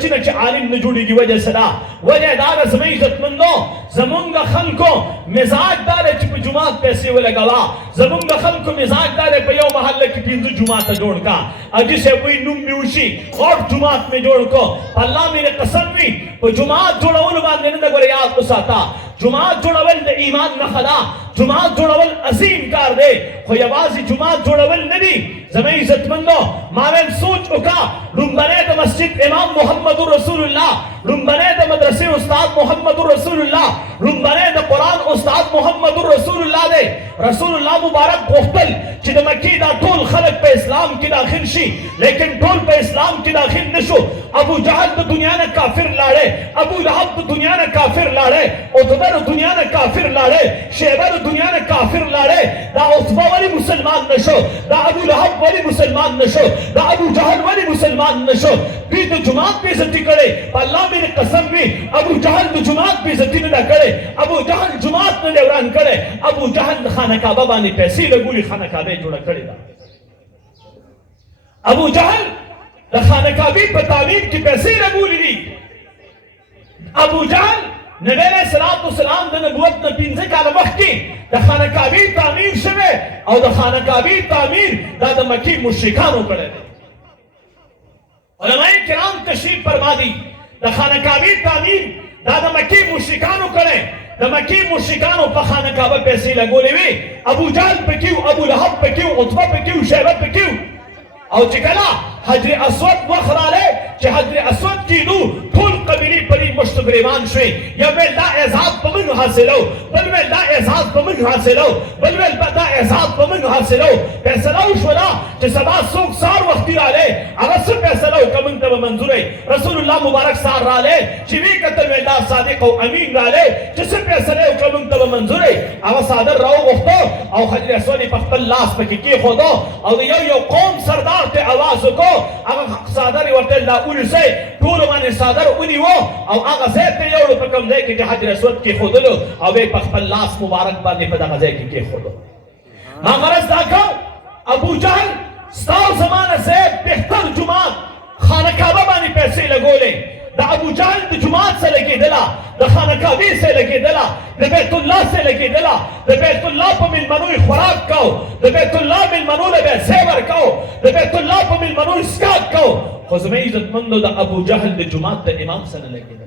چې نه چې عالم نه جوړېږي وجه څه ده؟ وجه دا ده زما عزتمندو زمونږ خلکو مزاج دا دی چې په جومات پیسې ولګوه. زمونږ خلکو مزاج دا دی په یو محله کې 15 جوماته جوړ کا. اجي صاحب وایي نوم مې وشي اور جومات مې جوړ کو. الله مې قسم وي په جومات جوړولو باندې نه ده ګوره یاد وساته. جومات جوړول د ایمان نښه ده. جومات جوړول عظیم کار دی خو یوازې جومات جوړول نه دي. زما عزتمندو ما نن سوچ وکړه لومبنی د مسجد امام محمد رسول الله، لومبنی د مدرسې استاد محمد رسول الله، لومبنی د قرآن استاد محمد رسول الله دی. رسول الله مبارک غوښتل چې د مکې دا ټول خلک په اسلام کې داخل شي، لیکن ټول په اسلام کې داخل نشو. ابو جهل د دنیا نه کافر لاړی، ابو لهب د دنیا نه کافر لاړی، عتبه د دنیا نه کافر لاړی، شیبه د دنیا نه کافر لاړی. دا عتبه ولې مسلمان نشو؟ دا ابو لهب ولې مسلمان نشو؟ دا ابو جهل ولې مسلمان نشو؟ دوی د جومات بېعزتي کړې. په الله مې قسم وي ابو جهل د جومات بېعزتي نه ده کړې. ابو جهل جومات نه دی وران کړی. ابو جهل د خانه کعبه باندې پیسې لګولي، خانه کعبه یې جوړه کړې ده. ابو جهل د خانه کعبې په تعمیر کې پیسې لګولي دي. ابو جهل نبی علیه الصلاة والسلام د نبوت نه 15 کاله مخکې د خانه کعبې تعمیر شوی او د خانه کعبې تعمیر دا د مکې مشرکانو کړی دی. علماء کرام تشریف فرما دي د خانه کعبې تعمیر دا د مکې مشرکانو کړی. د مکې مشرکانو په خانه کعبه پیسې لګولې وې. ابو جهل پکې و، ابو لهب پکې و، عتبه پکې و، شیبه پکې و. او چې کله حجر اسود وخت رالی چې حجر اسود کېدو ټول قبیلې په دې مشتو ګریوان شوې. یو ویل دا اعزاز په موږ حاصلو، بل ویل دا اعزاز په موږ حاصلو، بل ویل دا اعزاز په موږ حاصلو. فیصله وشوله چې سبا څوک سهار وختي رالی هغه څه فیصله وکړه موږ ته به منظوره. رسول الله مبارک سهار رالی چې ویې کتل ویل دا صادق او امین رالی چې څه فیصله یې وکړه موږ ته به منظوره. هغه څادر راوغوښته او حجر اسود یې په خپل لاس پکې کېښودو او د یو قوم سردار ته اواز وکړو. هغه څادر یې ورته دا ونیسئ، ټولو باندې څادر ونیو او هغه ځای ته یوړو په کوم ځای کې چې حجر اسود کېښودلو او بیا په خپل لاس مبارک باندې په دغه ځای کې کېښودو. ما غرض دا کو ابو جهل ستا او زما نه زیات بهتر جومات خانه کعبه باندې پیسې لګولې. د ابو جهل د جومات څه لګېدله، د خانه کعبې څه لګېدله، د بیت الله څه لګېدله. د بیت الله په مېلمنو یې خوراک کو، د بیت الله مېلمنو له بیا ځای ورکو، د بیت الله په مېلمنو یې څښاک کو. خو زما عزتمندو د ابو جهل د جومات د امام څه نه لګېدله.